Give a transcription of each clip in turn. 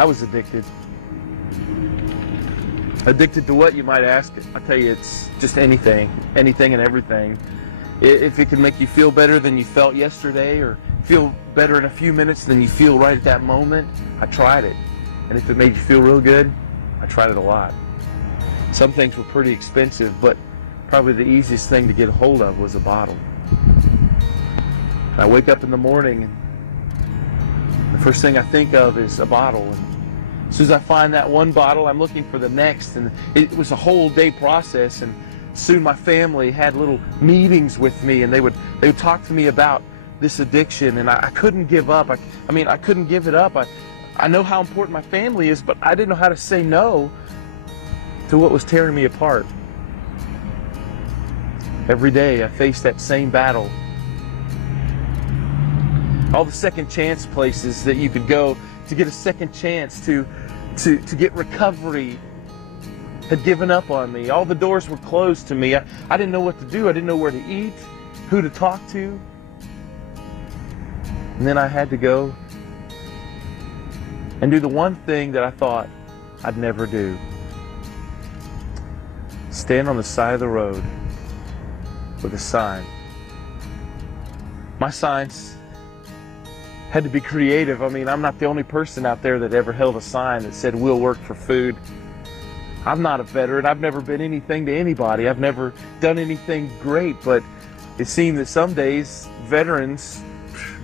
I was addicted. Addicted to what, you might ask? I tell you, it's just anything and everything. If it can make you feel better than you felt yesterday, or feel better in a few minutes than you feel right at that moment, I tried it. And if it made you feel real good, I tried it a lot. Some things were pretty expensive, but probably the easiest thing to get a hold of was a bottle. I wake up in the morning and the first thing I think of is a bottle. And as soon as I find that one bottle, I'm looking for the next. And it was a whole day process. And soon my family had little meetings with me, and they would talk to me about this addiction. And I couldn't give up. I mean, I couldn't give it up. I know how important my family is, but I didn't know how to say no to what was tearing me apart. Every day I faced that same battle. All the second chance places that you could go to get a second chance to get recovery had given up on me. All the doors were closed to me. I didn't know what to do. I didn't know where to eat, who to talk to. And then I had to go and do the one thing that I thought I'd never do. Stand on the side of the road with a sign. My signs had to be creative. I mean, I'm not the only person out there that ever held a sign that said, "We'll work for food." I'm not a veteran. I've never been anything to anybody. I've never done anything great, but it seemed that some days veterans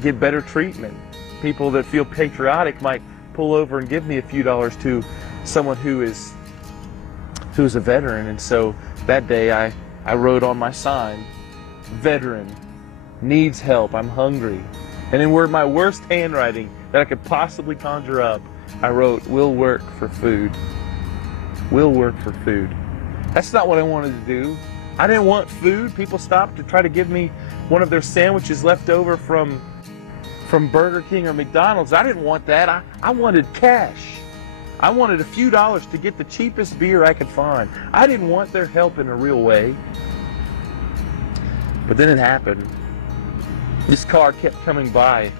get better treatment. People that feel patriotic might pull over and give me a few dollars to someone who is a veteran. And so that day I wrote on my sign, "Veteran, needs help, I'm hungry." And in my worst handwriting that I could possibly conjure up, I wrote, "We'll work for food. We'll work for food." That's not what I wanted to do. I didn't want food. People stopped to try to give me one of their sandwiches left over from Burger King or McDonald's. I didn't want that. I wanted cash. I wanted a few dollars to get the cheapest beer I could find. I didn't want their help in a real way. But then it happened. This car kept coming by.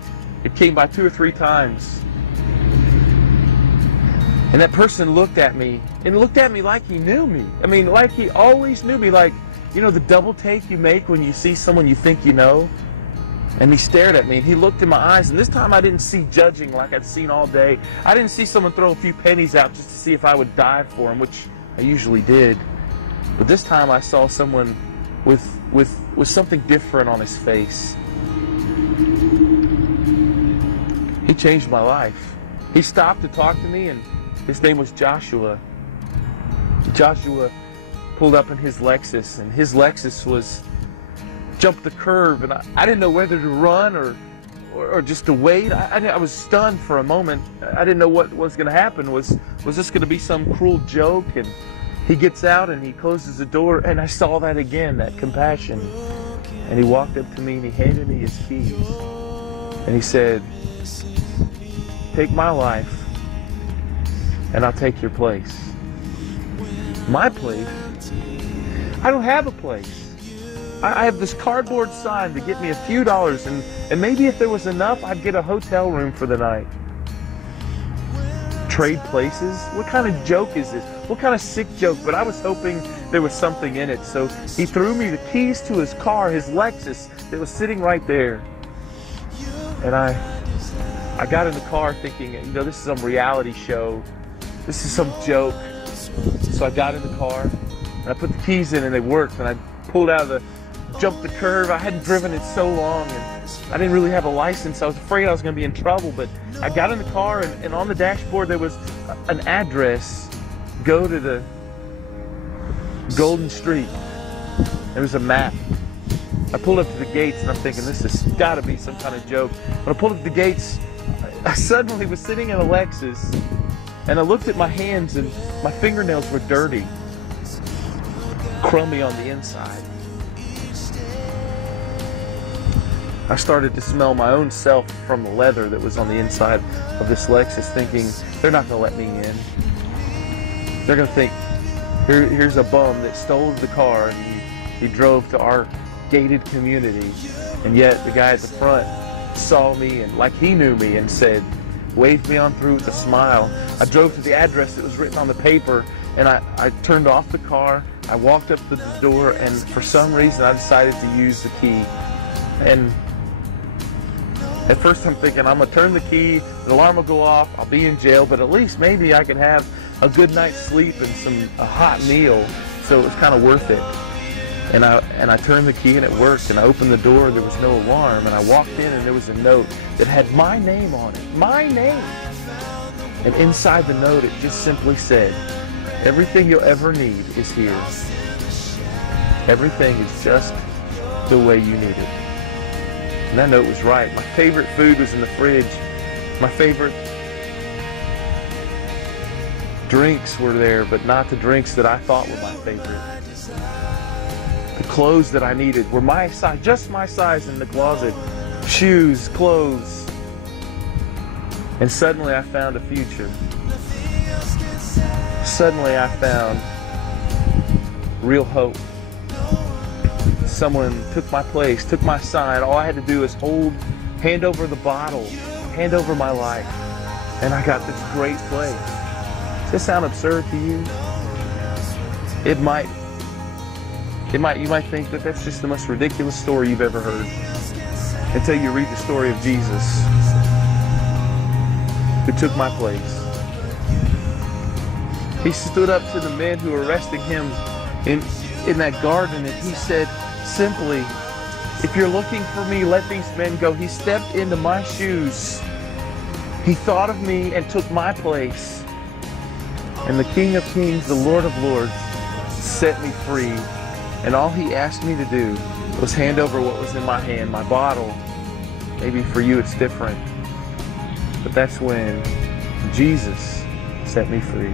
It came by 2 or 3 times. And that person looked at me, and looked at me like he knew me. I mean, like he always knew me. Like, you know, the double take you make when you see someone you think you know? And he stared at me, and he looked in my eyes, and this time I didn't see judging like I'd seen all day. I didn't see someone throw a few pennies out just to see if I would dive for him, which I usually did. But this time I saw someone with something different on his face. He changed my life. He stopped to talk to me, and his name was Joshua. Joshua pulled up in his Lexus, and his Lexus was jumped the curb, and I didn't know whether to run or just to wait. I was stunned for a moment. I didn't know what was going to happen. Was this going to be some cruel joke? And he gets out and he closes the door, and I saw that again, that compassion. And he walked up to me and he handed me his keys. And he said, "Take my life and I'll take your place." My place? I don't have a place. I have this cardboard sign to get me a few dollars, and maybe if there was enough, I'd get a hotel room for the night. Trade places? What kind of joke is this? What kind of sick joke? But I was hoping there was something in it. So he threw me the keys to his car, his Lexus, that was sitting right there. And I got in the car thinking, you know, this is some reality show. This is some joke. So I got in the car, and I put the keys in, and they worked. And I pulled out of jumped the curve. I hadn't driven it so long, and I didn't really have a license. I was afraid I was going to be in trouble, but I got in the car, and on the dashboard there was an address. Go to the Golden Street. There was a map. I pulled up to the gates, and I'm thinking, this has got to be some kind of joke. When I pulled up to the gates, I suddenly was sitting in a Lexus, and I looked at my hands, and my fingernails were dirty, crummy on the inside. I started to smell my own self from the leather that was on the inside of this Lexus, thinking, they're not going to let me in. They're going to think, here's a bum that stole the car and he drove to our gated community. And yet the guy at the front saw me and like he knew me and said, waved me on through with a smile. I drove to the address that was written on the paper, and I turned off the car. I walked up to the door, and for some reason I decided to use the key. And at first I'm thinking, I'm going to turn the key, the alarm will go off, I'll be in jail, but at least maybe I can have a good night's sleep and a hot meal, so it was kind of worth it. And I turned the key and it worked, and I opened the door, there was no alarm, and I walked in and there was a note that had my name on it, my name. And inside the note it just simply said, everything you'll ever need is here. Everything is just the way you need it. And that note was right. My favorite food was in the fridge. My favorite drinks were there, but not the drinks that I thought were my favorite. The clothes that I needed were my size, just my size in the closet. Shoes, clothes. And suddenly I found a future. Suddenly I found real hope. Someone took my place, took my sign. All I had to do was hand over the bottle, hand over my life, and I got this great place. Does this sound absurd to you? It might. You might think that that's just the most ridiculous story you've ever heard, until you read the story of Jesus, who took my place. He stood up to the men who were arresting him in that garden, and he said simply, if you're looking for me, let these men go. He stepped into my shoes. He thought of me and took my place. And the King of Kings, the Lord of Lords, set me free. And all he asked me to do was hand over what was in my hand, my bottle. Maybe for you it's different. But that's when Jesus set me free.